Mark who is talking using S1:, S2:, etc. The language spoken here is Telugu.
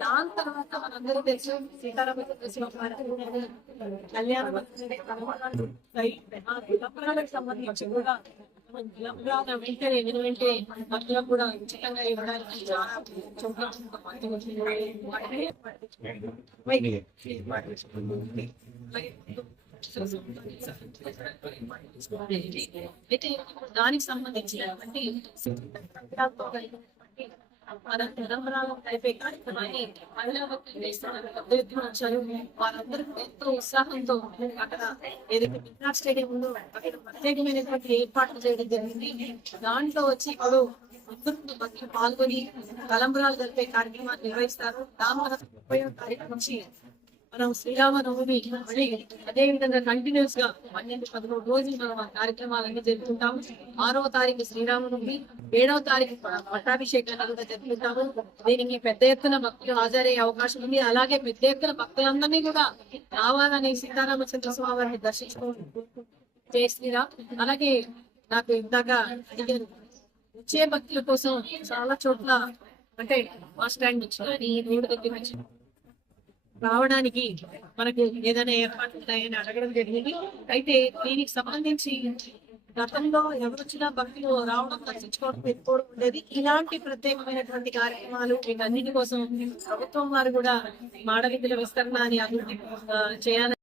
S1: దాని తర్వాత మనందరూ తెలుసు సీతారామ కళ్యాణ విలంబరాలకు సంబంధించి కూడా మనం విలంబరాల వెంటనే వెను కూడా ఉచితంగా ఇవ్వడానికి చాలా అయితే దానికి సంబంధించిన మన విలంబరాలు అయిపోయి కార్యక్రమాన్ని మహిళా భక్తులు చేస్తున్నారు పెద్ద వచ్చారు వారందరూ ఎంతో ఉత్సాహంతో అక్కడ ఏదైతే బిర్లా స్టేడియం ఉందో అక్కడ ప్రత్యేకమైనటువంటి ఏర్పాట్లు చేయడం జరిగింది దాంట్లో వచ్చి ఇప్పుడు అందరూ పాల్గొని తలంబరాలు జరిపే కార్యక్రమాన్ని నిర్వహిస్తారు. దాని ముప్పై తారీఖు నుంచి మనం శ్రీరామనవమి మళ్ళీ అదే విధంగా కంటిన్యూస్గా పన్నెండు పదమూడు రోజులు మనం ఆ కార్యక్రమాలన్నీ జరుపుకుంటాము. ఆరవ తారీఖు శ్రీరామనవమి ఏడవ తారీఖు పట్టాభిషేకాలు కూడా జరుపుకుంటాము. దీనికి పెద్ద ఎత్తున భక్తులు హాజరయ్యే అవకాశం ఉంది. అలాగే పెద్ద ఎత్తున భక్తులందరినీ కూడా రావాలని సీతారామచంద్ర స్వామి వారిని దర్శించుకోవాలి జయ శ్రీరామ్. అలాగే నాకు ఇందాక అడిగారు వచ్చే భక్తుల కోసం చాలా చోట్ల అంటే బస్ స్టాండ్ నుంచి కానీ రోడ్డు దగ్గర నుంచి రావడానికి మనకు ఏదైనా ఏర్పాట్లు ఉన్నాయని అడగడం జరిగింది. అయితే దీనికి సంబంధించి గతంలో ఎవరొచ్చినా భక్తులు రావడం దర్శించుకోవడం పెట్టుకోవడం ఉండేది. ఇలాంటి ప్రత్యేకమైనటువంటి కార్యక్రమాలు వీటన్నిటి కోసం ప్రభుత్వం వారు కూడా మాడవిధుల విస్తరణ అని అభివృద్ధి చేయాలని